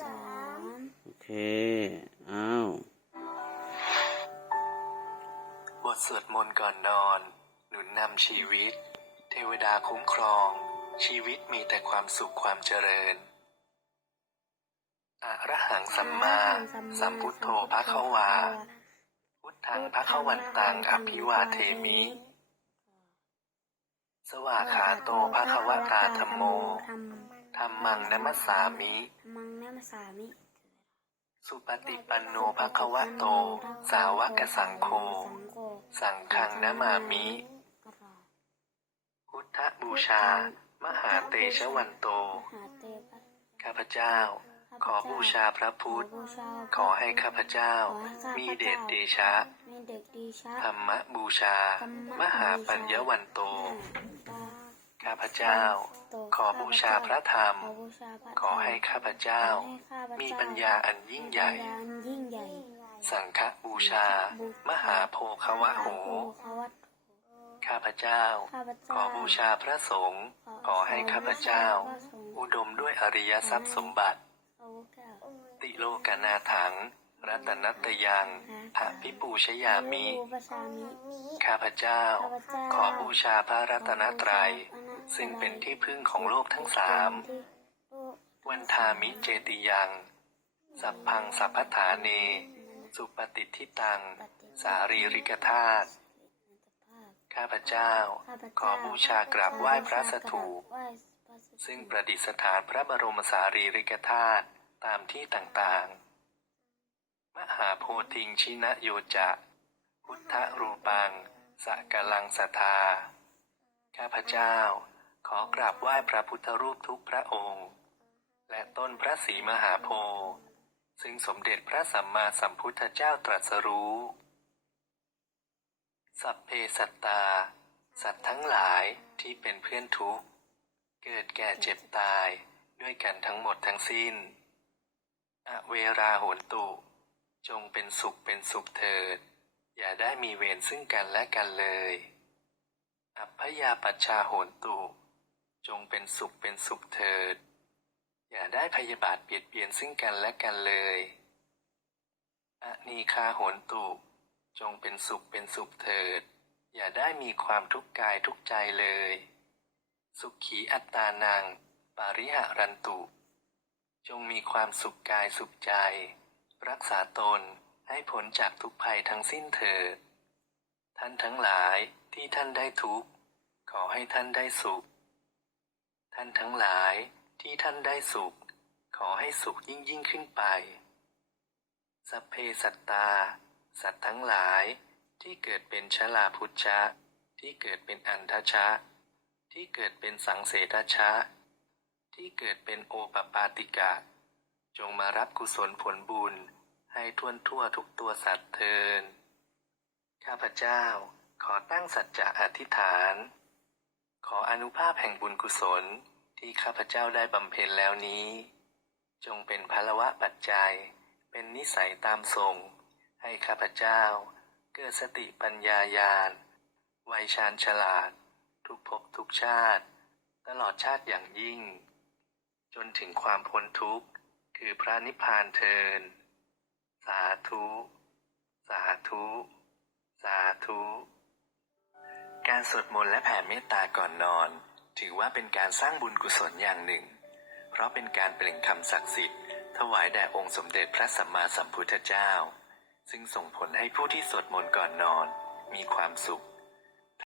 สามโอเค อ้าว บทสวดมนต์ก่อนนอน หนุนนำชีวิต เทวดาคุ้มครอง ชีวิตมีแต่ความสุขความเจริญอรหังสัมมาสัมพุทโธพระเขาวา พุทธังพระเขาวันตังอภิวาเทมิ สวาคาโตพระขวตาธรรมโม ธัมมังนัมสสามิธัมมังนัมสสามิ สุปฏิปันโนภะคะวะโต สาวกสังโฆ สังฆังนามามิ พุทธบูชา มหาเตชะวันโตหาเตปะข้าพเจ้า ขอบูชาพระพุทธบูชาขอให้ข้าพเจ้า มีเดชเดชะมีเด็กดีชะธรรมบูชา มหาปัญญวันโต ข้าพเจ้า ขอบูชาพระธรรม ขอบูชาพระขอให้ข้าพเจ้าขอให้ข้าพเจ้า มีปัญญาอันยิ่งใหญ่ปัญญาอันยิ่งใหญ่ สังฆบูชา มหาโพควะโหขวัตข้าพเจ้าข้าพเจ้า ขอบูชาพระสงฆ์ ขอให้ข้าพเจ้า อุดมด้วยอริยทรัพย์สมบัติขอแก้วติโลกนาถัง รัตนัตยังอภิปูชยามิรูปชามิข้าพเจ้าข้าพเจ้า ขอบูชาพระรัตนตรัย ซึ่งเป็นที่พึ่งของโลกทั้งสามวันทามิเจติยัง สัพพังสัพพฐาเน สุปฏิทิตัง สารีริกธาตุข้าพเจ้า ขอบูชากราบไหว้พระสถูปไหว้พระสถูปซึ่งประดิษฐานพระบรมสารีริกธาตุตามที่ต่างๆ มหาโพธิงชินะโยจะ พุทธรูปังสกกลังสทธาข้าพเจ้า ขอกราบไหว้พระพุทธรูปทุกพระองค์ และต้นพระศรีมหาโพธิ์ซึ่งสมเด็จพระสัมมาสัมพุทธเจ้าตรัสรู้ สัพเพสัตตา สัตว์ทั้งหลายที่เป็นเพื่อนทุกข์ เกิดแก่เจ็บตายด้วยกันทั้งหมดทั้งสิ้น อเวราโหนตุ จงเป็นสุขเป็นสุขเถิด อย่าได้มีเวรซึ่งกันและกันเลย อัพพยาปัชชาโหนตุ จงเป็นสุขเป็นสุขเถิด อย่าได้พยาบาทเบียดเบียนซึ่งกันและกันเลยอนีคาโหนตุ จงเป็นสุขเป็นสุขเถิด อย่าได้มีความทุกข์กายทุกใจเลย สุขีอัตตานัง ปาริหะรันตุ จงมีความสุขกายสุขใจ รักษาตนให้พ้นจากทุกภัยทั้งสิ้นเถิด ท่านทั้งหลายที่ท่านได้ทุกข์ ขอให้ท่านได้สุข ท่านทั้งหลายที่ท่านได้สุข ขอให้สุขยิ่งยิ่งขึ้นไป สัพเพสัตตา สัตว์ทั้งหลายที่เกิดเป็นชลาพุชชะ ที่เกิดเป็นอันทชะ ที่เกิดเป็นสังเสทชะ ที่เกิดเป็นโอปปาติกะ จงมารับกุศลผลบุญให้ทวนทั่วทุกตัวสัตว์เทิน ข้าพเจ้าขอตั้งสัจจะอธิษฐาน ขออนุภาพแห่งบุญกุศลที่ข้าพเจ้าได้บำเพ็ญแล้วนี้ จงเป็นพลวะปัจจัย เป็นนิสัยตามทรง ให้ข้าพเจ้า เกิดสติปัญญายาณไวยชาญฉลาด ทุกภพทุกชาติ ตลอดชาติอย่างยิ่ง จนถึงความพ้นทุกข์ คือพระนิพพานเทิน สาธุ สาธุ สาธุ การสวดมนต์และแผ่เมตตาก่อนนอน ถือว่าเป็นการสร้างบุญกุศลอย่างหนึ่ง เพราะเป็นการเปล่งคำศักดิ์สิทธิ์ ถวายแด่องค์สมเด็จพระสัมมาสัมพุทธเจ้า ซึ่งส่งผลให้ผู้ที่สวดมนต์ก่อนนอน มีความสุข